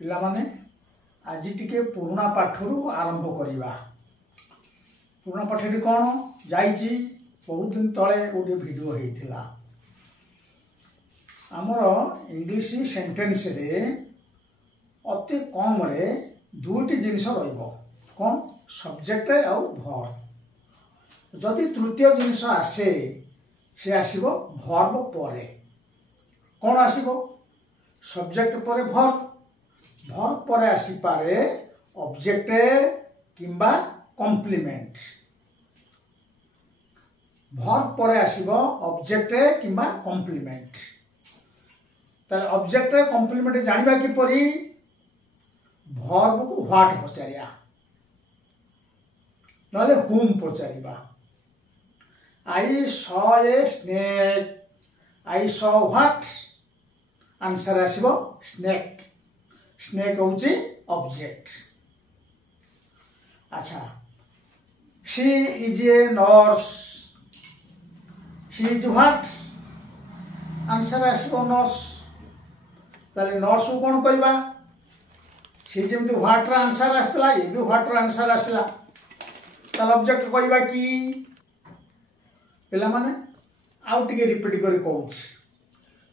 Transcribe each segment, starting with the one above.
पिला माने आज टिके पुराना पाठरू आरंभ करिबा। पुराना पाठटी कौन जाइछि बहुत दिन तले गोटे वीडियो हेतिला। आमर इंग्लिश सेंटेंस रे अति कम रे दुईटी जिनिस रहिबो कौन सब्जेक्ट आउ वर्ब। जदि तृतीय जिनिस आसे से आसीबो वर्ब परे कौन आसीबो सब्जेक्ट परे वर्ब। वर्ब परे आसी पारे ऑब्जेक्ट किंबा कॉम्प्लीमेंट। वर्ब परे आसीबो ऑब्जेक्ट किंबा कॉम्प्लीमेंट। ताले ऑब्जेक्ट कॉम्प्लीमेंट जानिबा कि परी वर्ब को व्हाट पचारिया नले whom पचारिबा। I saw a snake, I saw what answer आसीबो स्नेक। स्नेक होची ऑब्जेक्ट। अच्छा she is a nurse, she is what answer आसीबो नर्स। ताले नर्स को कोन कहबा सी जेमति व्हाट रा आंसर आस्तला ए भी व्हाट रा आंसर आसला। ताले ऑब्जेक्ट कहबा कि पिला माने आउ टिके रिपीट करी कहूछ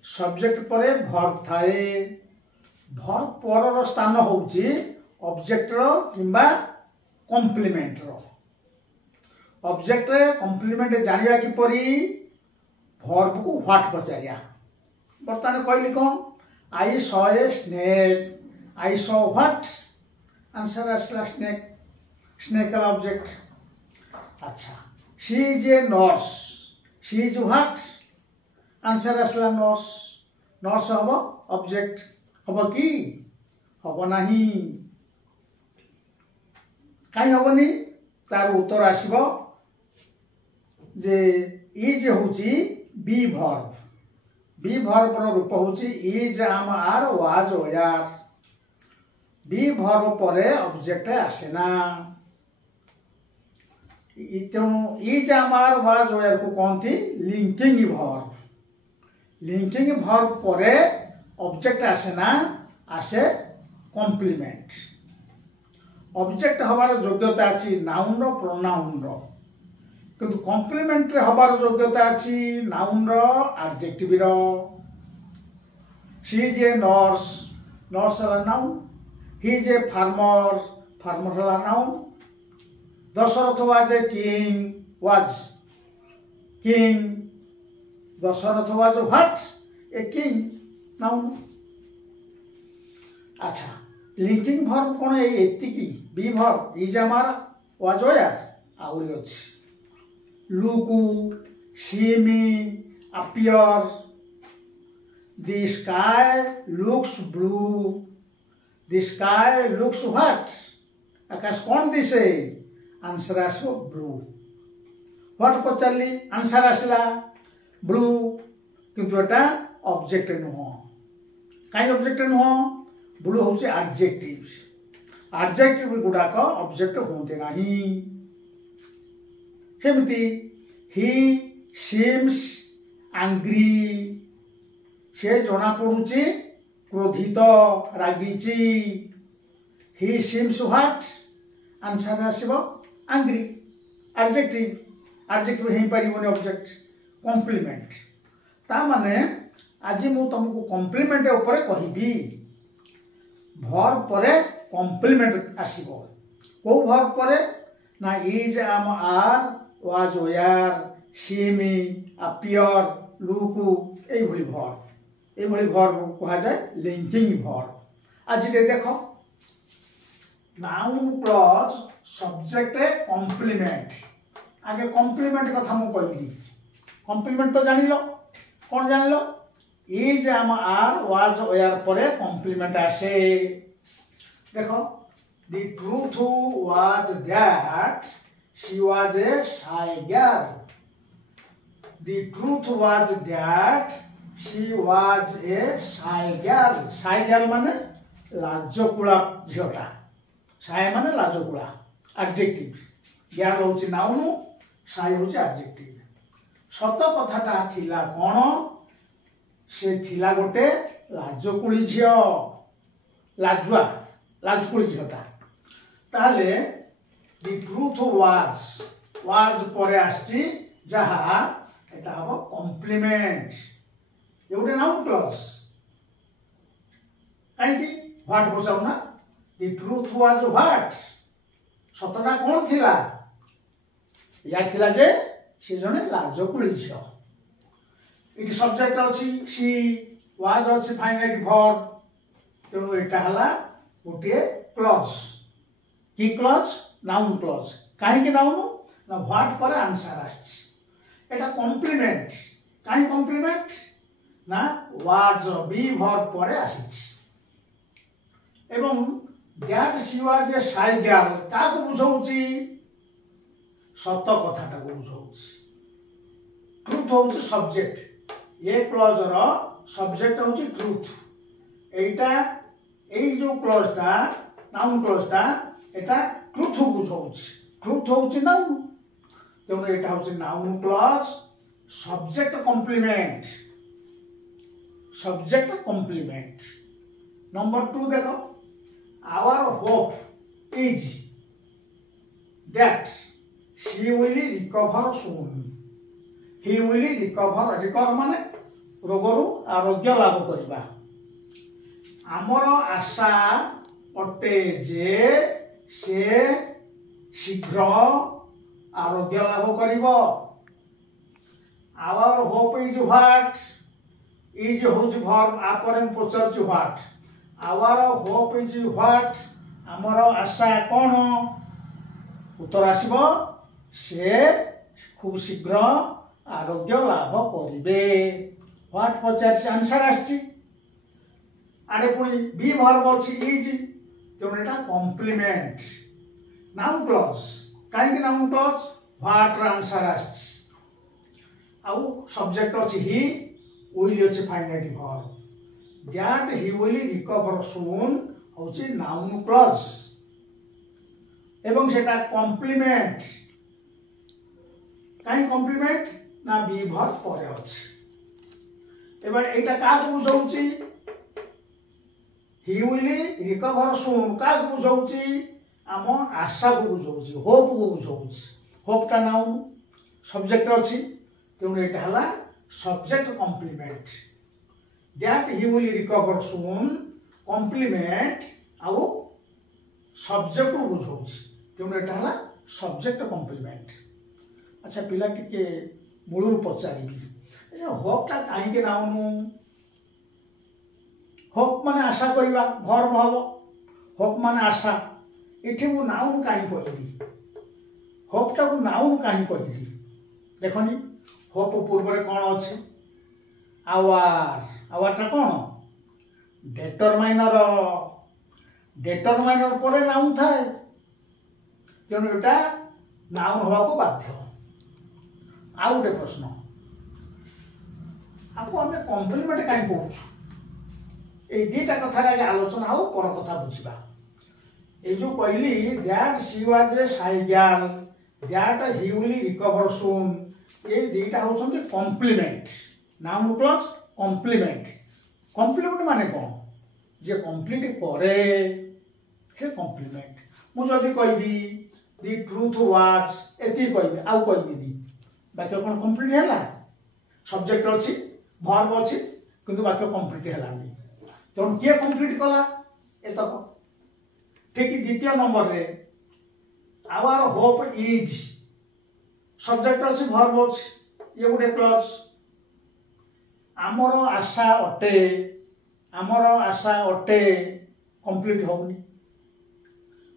सब्जेक्ट परे वर्ब थाए। वर्ब परर स्थान होउची ऑब्जेक्ट रो किंबा कॉम्प्लीमेंट रो। ऑब्जेक्ट कॉम्प्लीमेंट जानिबा कि परी वर्ब को व्हाट पचारिया। बर्तमान कहली कोन I saw a snake, I saw what answer आसला स्नेक। स्नेक का ऑब्जेक्ट। अच्छा she is a nurse, she is what answer आसला नर्स। नर्स हबो ऑब्जेक्ट हबो कि हबो नाही काई हबोनी तार उत्तर आसीबो जे इज होची बी वर्ब। बी वर्ब रो रूप होची is am are was were. Be verb परे ऑब्जेक्ट आसेना। तेणु is am are was were को कहती लिंकिंग वर्ब। लिंकिंग वर्ब परे ऑब्जेक्ट आसेना आसे कॉम्प्लीमेंट। ऑब्जेक्ट हबार योग्यता अछि नाउन रो प्रोनाउन रो किंतु कॉम्प्लीमेंट रे हबार योग्यता अछि नाउन रो एडजेक्टिव रो। She is a nurse, nurse हला noun. He is a farmer, farmer हला noun. Dasharath was a king, was king. Dasharath was what a king noun. अच्छा लिंकिंग वर्ब कोन एति की बी वर्ब इज आमार वाज वेयर आउरी अछि लुकु, seem, appear. The sky looks blue, the sky looks what आकाश कोन दिसे आंसर आसो ब्लू। व्हाट पचारली आंसर आसला ब्लू किंतु एटा ऑब्जेक्ट नुह। काई ऑब्जेक्ट नुह ब्लू होची एडजेक्टिव्स। एडजेक्टिव गुडाक ऑब्जेक्ट होते नाही। सेमती ही सीम्स एंग्री से जना पडुची क्रोधित रागीची। ही सीम्स व्हाट आंसर आसीबो एंग्री। एडजेक्टिव एडजेक्टिव हे परिबोनी ऑब्जेक्ट कॉम्प्लीमेंट। ता माने आज मु तुमको कॉम्प्लीमेंट ऊपर कहिबी। वर्ब परे कॉम्प्लीमेंट आसीबो। को वर्ब परे ना is am are was were seem appear लुकु एई भली वर्ब। एई भली वर्ब कहा जाय लिंकिंग वर्ब। आज देखो नाउन प्लस सब्जेक्ट कॉम्प्लीमेंट। आगे कॉम्प्लीमेंट कथा मु कहली। कॉम्प्लीमेंट तो जानिलो कौन जानिलो is am are was where परे कॉम्प्लीमेंट आसे। देखो the truth was that she was A shy girl. The truth was that she was A shy girl. Shy girl माने लाजकुला झियोटा। शाय माने लाजकुला एडजेक्टिव। गर्ल होची नाउन, शाय होची एडजेक्टिव। सत कथाटा थिला कोन से थिला गोटे लाजकुली झियो। लाजुआ लाजकुड़ी झीलटा ताहले द ट्रुथ वाज परे आछि जहा एटा हबो कॉम्प्लीमेंट ये गोटे नाउन क्लॉज काहेकि व्हाट बचाउ ना द ट्रुथ वाज व्हाट सतटा कोन थिला या थिला जे से जने लाजकुड़ी झील इट सब्जेक्ट अछि सी वाज अछि फाइनाइट वर्ब तेणु एटा हला गोटे क्लॉज की क्लॉज नाउन क्लॉज काहे नाउन ना व्हाट पर आंसर आछि एटा कॉम्प्लीमेंट काहे कॉम्प्लीमेंट ना वाज बी वर्ब पर आछि एवं that she was a shy girl का को बुझौछि सत कथाटा को बुझौछि ट्रुथ होछि सब्जेक्ट ये क्लॉज रो सब्जेक्ट होछि ट्रुथ एटा एई जो क्लॉजटा नाउन क्लॉजटा एटा ट्रुथ बुझौछि ट्रुथ होछि नाउन तेणु एटा होछि noun clause subject complement number 2 देखो our hope is that she will recover soon he will recover माने रोगरु आरोग्य लाभ करबा आमर आशा अटे जे से शीघ्र आरोग्य लाभ करिवो our hope is what is whose verb आपरे पचरछु what our hope is what आमर आशा कोन उत्तर आसीबो से खूब शीघ्र आरोग्य लाभ करिवे व्हाट पचार आंसर आछि आडे पुणी बी वर्ब अछि इज तेणु एटा कॉम्प्लीमेंट नाउन क्लॉज काहे नाउन क्लॉज व्हाट र आंसर आछि आउ सब्जेक्ट अछि ही विल अछि finite verb that he will recover soon होछि नाउन क्लॉज एवं सेटा कॉम्प्लीमेंट काहे कॉम्प्लीमेंट ना बी वर्ब परे अछि एबार एटा का बुझौछि ही विल रिकवर सून का बुझौछि आम आशा को बुझौछि होप को बुझौछि होप ता नाउन सब्जेक्ट अछि तेणु एटा हला subject complement that he will recover soon complement आउ सब्जेक्ट को बुझौछि तेणु एटा हला सब्जेक्ट कॉम्प्लीमेंट अच्छा पिला टिके मूलर पचारिबी ए होप ता काहे के नाउन होप माने आशा करिबा वर्ब हबो होप माने आशा एठी मु नाउन काहे कहली होप ता को नाउन काहे कहली देखनी होप पूर्व रे कोन अछि आवर ता कोन डेटरमाइनर परे नाउन थाए तेणु एटा नाउन होबा को बाध्य आ गोटे प्रश्न आपको हमें कॉम्प्लीमेंट काहे कहूछु ए दीटा कथा रे आलोचना हो पर कथा बुझिबा ए जो कहली that she was a shy girl that he will recover soon a दीटा होछन कॉम्प्लीमेंट नाउन क्लॉज कॉम्प्लीमेंट माने कोन जे कंप्लीट करे से कॉम्प्लीमेंट मु जदी कहबी द ट्रुथ वाज एती कहबी आउ कहबी दी वाक्य कोन कंप्लीट हैला सब्जेक्ट अछि वर्ब अछि किंतु वाक्य कंप्लीट हैलानी तेणु किए कंप्लीट कला एतक ठीक द्वितीय नंबर रे आवर होप इज सब्जेक्ट अछि वर्ब अछि ये गुटे क्लॉज आमर आशा अटे कंप्लीट होउनी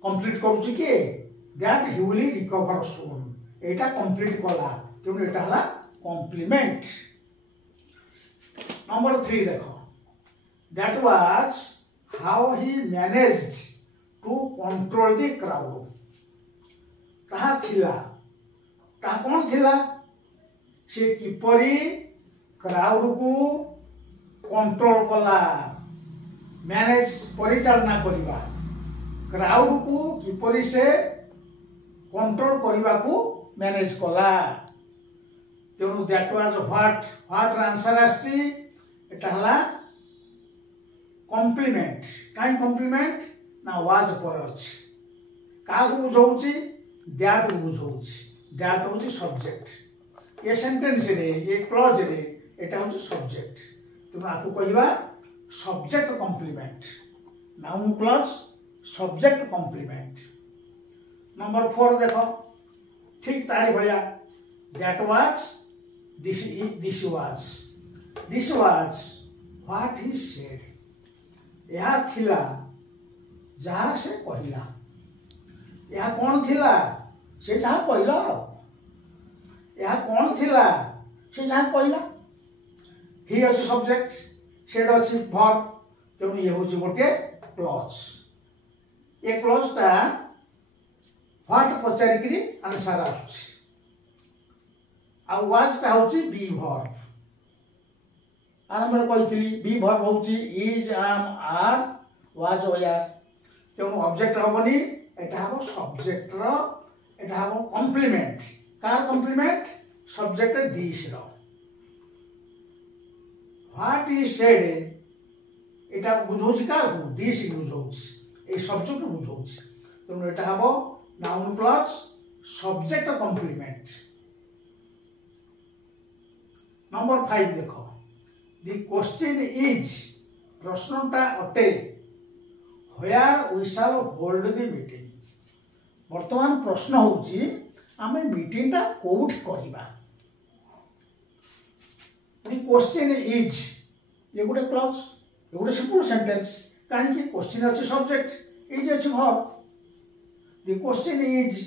कंप्लीट करूछि के that he will recover soon Etah complete कला तेणु एटा हला कॉम्प्लीमेंट नंबर 3 देखो that was how he managed to control the crowd कहा थिला ता कोन थिला से किपरि क्राउड को कंट्रोल कला मैनेज परिचालना करिबा क्राउड को किपरि से कंट्रोल करिबा को मैनेज कला तेणु दैट वाज व्हाट आंसर आछि एटा हला कॉम्प्लीमेंट काई कॉम्प्लीमेंट ना वाज पर अछि का को बुझौछि दैट को बुझौछि दैट होछि सब्जेक्ट ये सेंटेंस रे ये क्लॉज रे एटा होछि सब्जेक्ट तुम आपको कहबा subject complement noun clause subject complement number 4 देखो ठीक तारी भलिया that was this was what he said यह थिला जहाँ से कहला यह कौन थिला से जहाँ कहला यह कौन थिला से जहाँ कहला ही अछि सब्जेक्ट सेड अछि वर्ब तेणु ये होछि गोटे क्लॉज ए क्लॉज ता व्हाट पचारिकरी आंसर आछि आ वाज ता होछि बी वर्ब आरंभ में कहितली बी वर्ब होछि is am are was were तेणु ऑब्जेक्ट हबनी एटा हबो सब्जेक्ट रो एटा हबो कॉम्प्लीमेंट कार कॉम्प्लीमेंट सब्जेक्ट दिस रो व्हाट इज सेड एटा बुझौछि का दिस बुझौछि ए सब्जेक्ट बुझौछि तेणु एटा हबो noun clause subject complement number 5 देखो The question is प्रश्नटा अटे where we shall hold the meeting वर्तमान प्रश्न होउची आमे मीटिंग टा कोउठ करिबा The question is ये गुटे क्लॉज ये गुटे सिंपल सेंटेंस काहे कि क्वेश्चन अछि सब्जेक्ट इज अछि वर्ब The question is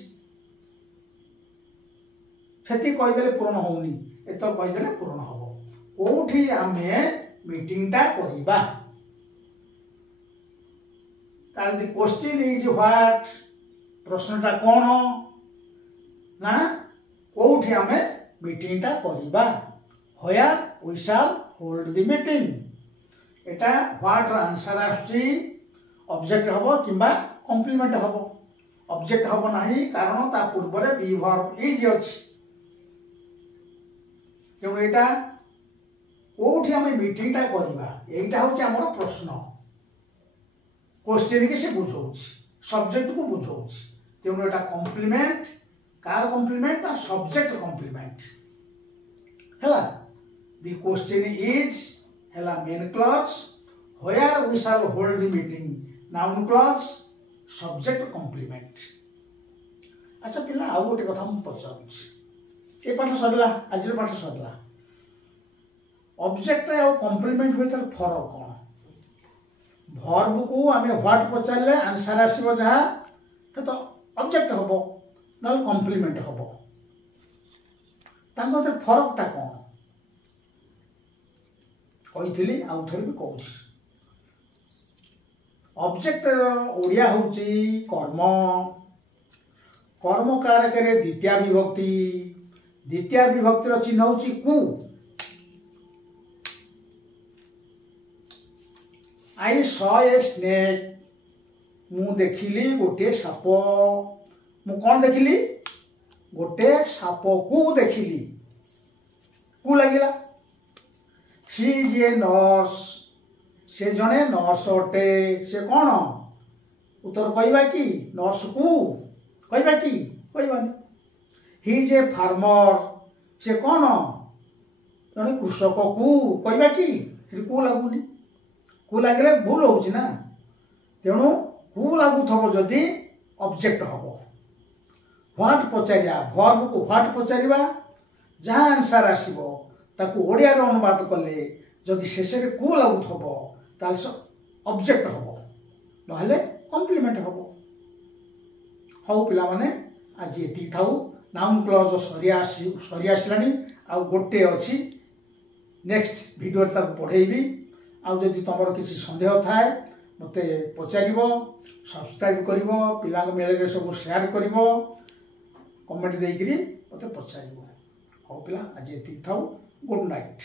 सेति कहि देले पूर्ण होउनी एतो कहि देले पूर्ण हो कोठी आमे मीटिंग टा करिबा ताल द क्वेश्चन इज व्हाट प्रश्नटा कोन ना कोठी आमे मीटिंग टा करिबा होयर we shall hold the meeting एटा व्हाट र आंसर आछि ऑब्जेक्ट हबो किबा कॉम्प्लीमेंट हबो ऑब्जेक्ट हबो नाही कारण ता पूर्व रे बी वर्ब इज अछि तेणु एटा कोठी आमे मीटिंग टा करिबा एटा होची हमर प्रश्न क्वेश्चन के से बुझौछि सब्जेक्ट को बुझौछि तेणु एटा कॉम्प्लीमेंट कार कॉम्प्लीमेंट आ सब्जेक्ट कॉम्प्लीमेंट हला द क्वेश्चन इज हला main clause where we shall hold the meeting noun clause subject complement अच्छा पिला आ गोटे कथा हम पचारुछि ए पाठ सरला आज पाठ सरला ऑब्जेक्ट और कॉम्प्लीमेंट भीतर फरक कौन वर्ब को आमे व्हाट पचारले आंसर आसीबो जहा तो ऑब्जेक्ट हबो न कॉम्प्लीमेंट हबो तांको भीतर फरक ता कौन कहितली आउ थोर भी कहूँ ऑब्जेक्ट ओडिया होची कर्म कर्म कारक रे द्वितीय विभक्तिर चिन्ह होची कु आई सॉ ए स्नेक मु देखिली गोटे साप मु कौन देखिली गोटे साप को देखिली कु लगिला सी इज ए नर्स से जने नर्स अटे से कौन उत्तर कहबा कि नर्स को कहबा कि कहबानी ही इज ए फार्मर से कौन जने कृषक को कहबा कि को लागुनी को लगे भूल होची ना तेणु को लागू थबो जदि ऑब्जेक्ट हबो व्हाट पचारिया वर्ब को व्हाट पचारिबा जहाँ आंसर आसीबो ताकू ओडिया रो अनुवाद कले जदि शेष रे को लागू थबो ताल ऑब्जेक्ट हबो नहले कॉम्प्लीमेंट हबो हाउ पिला माने आज एति थाउ नाउन क्लॉज सरी आसलानी आ गोटे अछि नेक्स्ट वीडियो रे ताकू पढेइबी आ जदि तुमर किसी संदेह थाए मते पचारिबो सब्सक्राइब करिवो पिला मेले रे सब शेयर करिवो कमेंट देइकरी मते पचारिबो हो पिला आज एति थाउ गुड नाइट।